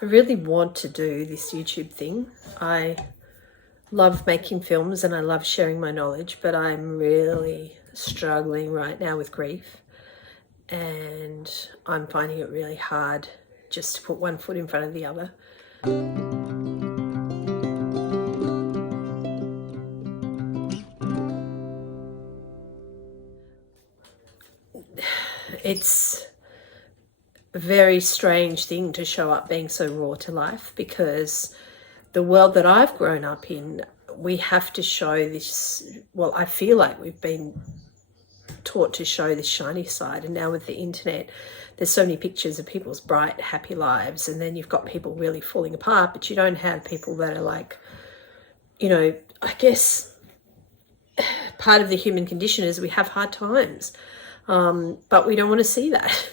I really want to do this YouTube thing. I love making films and I love sharing my knowledge, but I'm really struggling right now with grief, and I'm finding it really hard just to put one foot in front of the other. It's a very strange thing to show up being so raw to life, because the world that I've grown up in, we have to show this, well, I feel like we've been taught to show this shiny side, and now with the internet there's so many pictures of people's bright happy lives, and then you've got people really falling apart, but you don't have people that are like, you know, I guess part of the human condition is we have hard times, but we don't want to see that.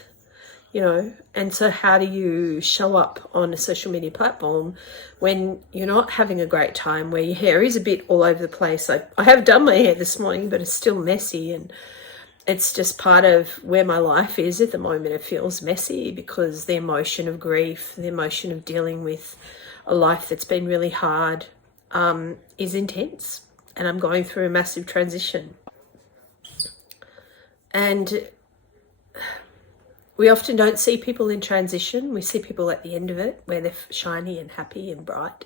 You know, and so how do you show up on a social media platform when you're not having a great time, where your hair is a bit all over the place? I have done my hair this morning, but it's still messy, and it's just part of where my life is at the moment. It feels messy because the emotion of grief, the emotion of dealing with a life that's been really hard, is intense, and I'm going through a massive transition. And we often don't see people in transition. We see people at the end of it where they're shiny and happy and bright.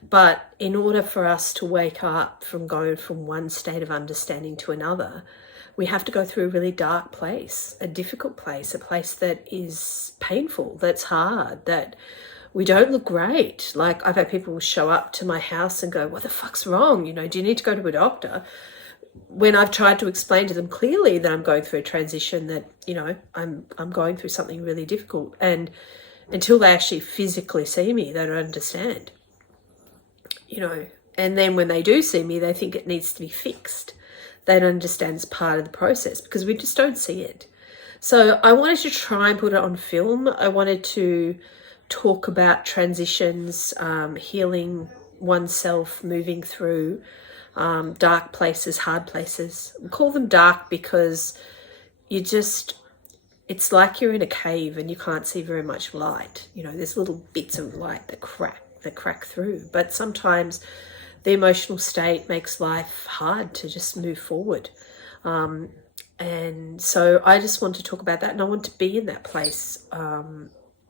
But in order for us to wake up from going from one state of understanding to another, we have to go through a really dark place, a difficult place, a place that is painful, that's hard, that we don't look great. Like, I've had people show up to my house and go, what the fuck's wrong? You know, do you need to go to a doctor? When I've tried to explain to them clearly that I'm going through a transition, that, you know, I'm going through something really difficult, and until they actually physically see me, they don't understand, you know. And then when they do see me, they think it needs to be fixed. They don't understand it's part of the process, because we just don't see it. So I wanted to try and put it on film. I wanted to talk about transitions, healing oneself, moving through dark places, hard places. We call them dark because it's like you're in a cave and you can't see very much light. You know, there's little bits of light that crack through. But sometimes the emotional state makes life hard to just move forward. And so I just want to talk about that, and I want to be in that place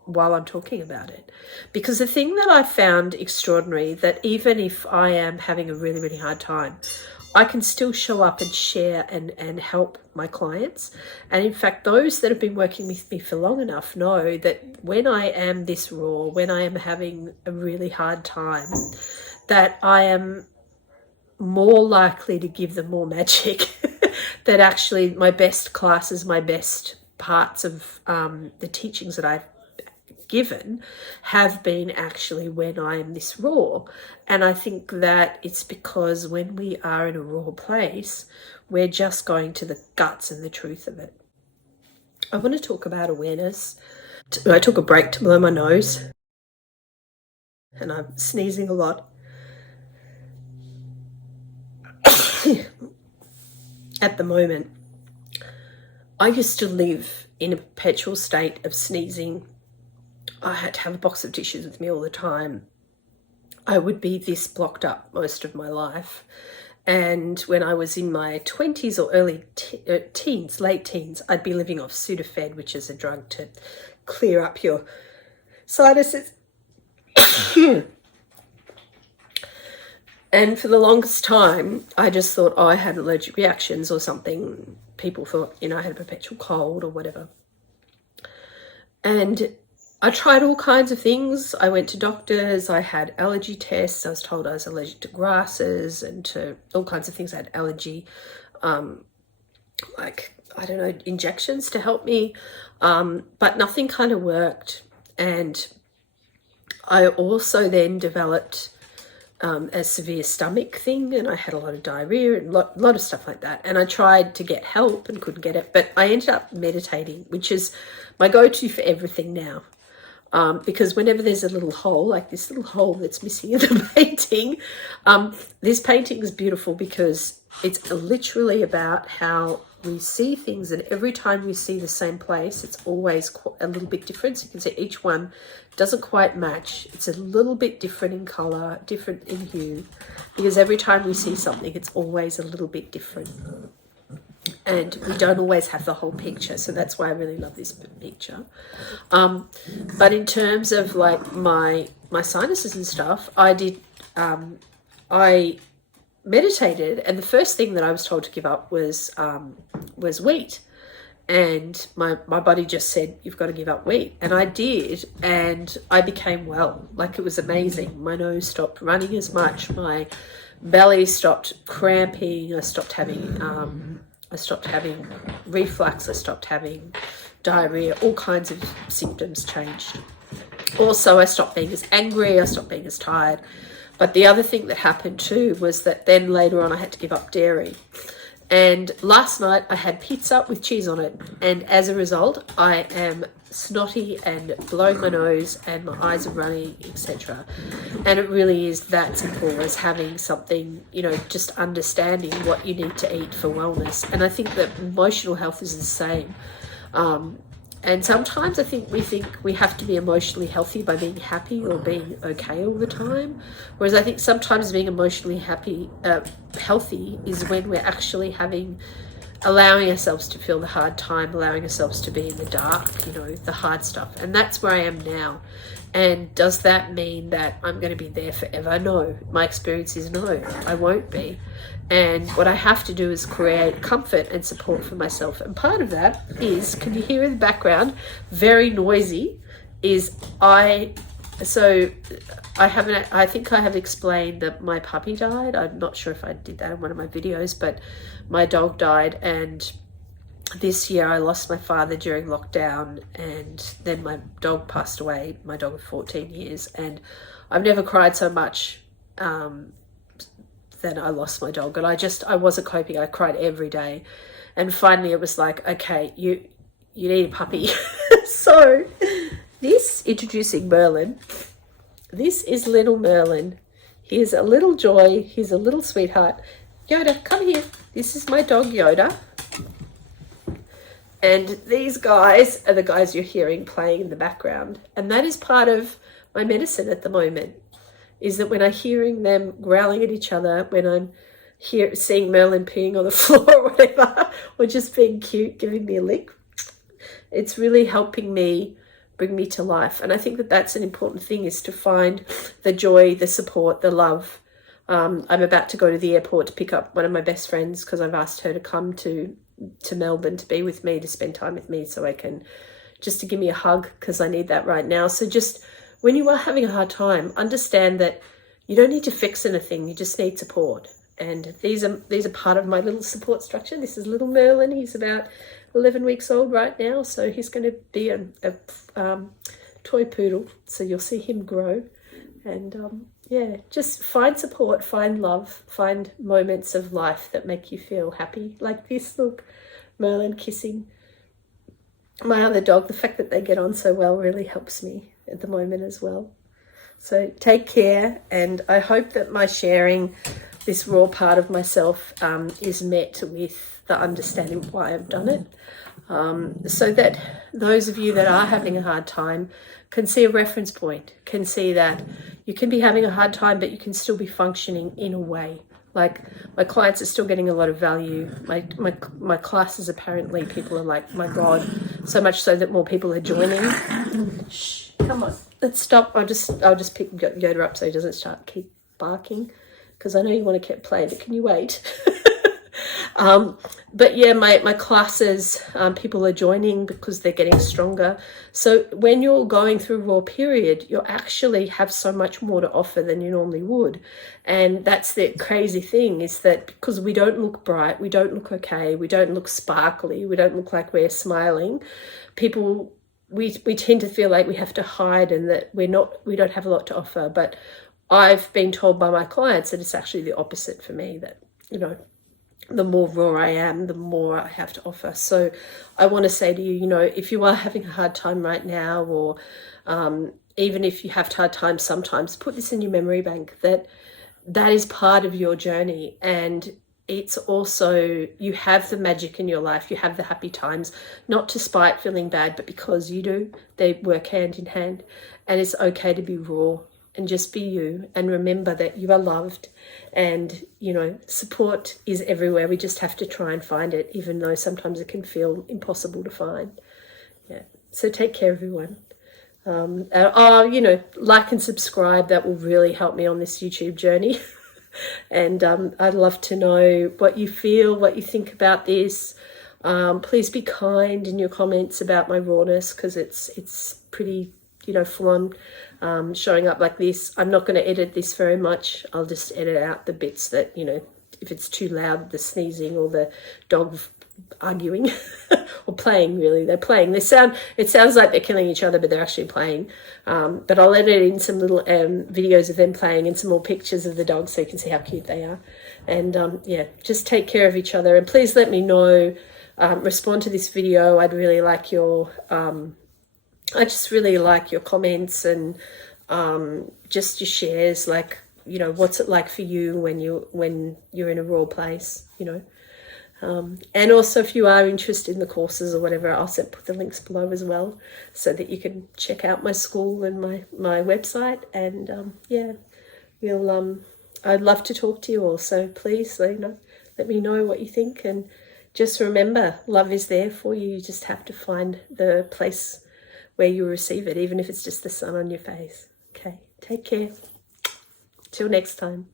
while I'm talking about it. Because the thing that I found extraordinary, that even if I am having a really, really hard time, I can still show up and share and help my clients. And in fact, those that have been working with me for long enough know that when I am this raw, when I am having a really hard time, that I am more likely to give them more magic. That actually my best classes, my best parts of the teachings that I've given have been actually when I am this raw. And I think that it's because when we are in a raw place, we're just going to the guts and the truth of it. I want to talk about awareness. I took a break to blow my nose, and I'm sneezing a lot. At the moment, I used to live in a perpetual state of sneezing. I had to have a box of tissues with me all the time. I would be this blocked up most of my life. And when I was in my 20s or early teens, late teens, I'd be living off Sudafed, which is a drug to clear up your sinuses. And for the longest time, I just thought, oh, I had allergic reactions or something. People thought, you know, I had a perpetual cold or whatever. And I tried all kinds of things. I went to doctors. I had allergy tests. I was told I was allergic to grasses and to all kinds of things. I had allergy, like, I don't know, injections to help me. But nothing kind of worked. And I also then developed a severe stomach thing, and I had a lot of diarrhea and a lot of stuff like that. And I tried to get help and couldn't get it. But I ended up meditating, which is my go-to for everything now. Because whenever there's a little hole, like this little hole that's missing in the painting, this painting is beautiful because it's literally about how we see things, and every time we see the same place, it's always a little bit different. So you can see each one doesn't quite match. It's a little bit different in color, different in hue, because every time we see something, it's always a little bit different. And we don't always have the whole picture, so that's why I really love this picture. But in terms of like my sinuses and stuff, I meditated, and the first thing that I was told to give up was wheat. And my body just said, you've got to give up wheat. And I did, and I became well. Like, it was amazing. My nose stopped running as much. My belly stopped cramping. I stopped having reflux. I stopped having diarrhea. All kinds of symptoms changed. Also, I stopped being as angry. I stopped being as tired. But the other thing that happened too was that then later on I had to give up dairy. And last night I had pizza with cheese on it. And as a result, I am snotty and blowing my nose and my eyes are running, etc. And it really is that simple as having something, you know, just understanding what you need to eat for wellness. And I think that emotional health is the same. And sometimes I think we have to be emotionally healthy by being happy or being okay all the time. Whereas I think sometimes being emotionally healthy is when we're actually allowing ourselves to feel the hard time, allowing ourselves to be in the dark, you know, the hard stuff. And that's where I am now. And does that mean that I'm going to be there forever? No. My experience is no, I won't be. And what I have to do is create comfort and support for myself. And part of that is, can you hear in the background, very noisy, I think I have explained that my puppy died. I'm not sure if I did that in one of my videos, but my dog died. And this year I lost my father during lockdown, and then my dog passed away, my dog of 14 years. And I've never cried so much then I lost my dog, and I wasn't coping. I cried every day, and finally it was like, okay, you need a puppy. So introducing Merlin. This is little Merlin. He's a little joy. He's a little sweetheart. Yoda, come here. This is my dog Yoda. And these guys are the guys you're hearing playing in the background, and that is part of my medicine at the moment. Is that when I'm hearing them growling at each other, when I'm seeing Merlin peeing on the floor or whatever, or just being cute, giving me a lick, it's really helping me, bring me to life. And I think that that's an important thing, is to find the joy, the support, the love. I'm about to go to the airport to pick up one of my best friends, because I've asked her to come to Melbourne to be with me, to spend time with me, so I can just to give me a hug, because I need that right now. So just when you are having a hard time, understand that you don't need to fix anything. You just need support. And these are part of my little support structure. This is little Merlin. He's about 11 weeks old right now. So he's going to be a toy poodle. So you'll see him grow. And yeah, just find support, find love, find moments of life that make you feel happy. Like this, look, Merlin kissing my other dog. The fact that they get on so well really helps me at the moment as well. So take care, and I hope that my sharing this raw part of myself is met with the understanding why I've done it, so that those of you that are having a hard time can see a reference point, can see that you can be having a hard time, but you can still be functioning in a way. Like, my clients are still getting a lot of value. My classes, apparently people are like, my God, so much so that more people are joining. Shh, come on, let's stop. I'll just pick Yoda up so he doesn't keep barking, because I know you want to keep playing, but can you wait? But yeah, my classes, people are joining because they're getting stronger. So when you're going through a raw period, you actually have so much more to offer than you normally would. And that's the crazy thing, is that because we don't look bright, we don't look okay, we don't look sparkly, we don't look like we're smiling, we tend to feel like we have to hide, and that we don't have a lot to offer. But I've been told by my clients that it's actually the opposite for me, that, you know, the more raw I am, the more I have to offer. So I want to say to you, you know, if you are having a hard time right now, or even if you have hard times sometimes, put this in your memory bank, that is part of your journey. And it's also, you have the magic in your life, you have the happy times, not to spite feeling bad, but because you do. They work hand in hand, and it's okay to be raw and just be you, and remember that you are loved, and you know, support is everywhere. We just have to try and find it, even though sometimes it can feel impossible to find. Yeah, so take care, everyone. You know, like and subscribe. That will really help me on this YouTube journey. And I'd love to know what you feel, what you think about this. Please be kind in your comments about my rawness, because it's pretty, you know, full on showing up like this. I'm not going to edit this very much. I'll just edit out the bits that, you know, if it's too loud, the sneezing or the dog arguing or playing. Really, they're playing. It sounds like they're killing each other, but they're actually playing. But I'll edit in some little videos of them playing and some more pictures of the dogs, so you can see how cute they are. And yeah, just take care of each other, and please let me know, respond to this video. I'd really like your I just really like your comments, and just your shares, like, you know, what's it like for you when you're in a raw place, you know. And also, if you are interested in the courses or whatever, I'll put the links below as well, so that you can check out my school and my website. And yeah, I'd love to talk to you all. So please, you know, let me know what you think, and just remember, love is there for you. You just have to find the place where you receive it, even if it's just the sun on your face. Okay, take care. Till next time.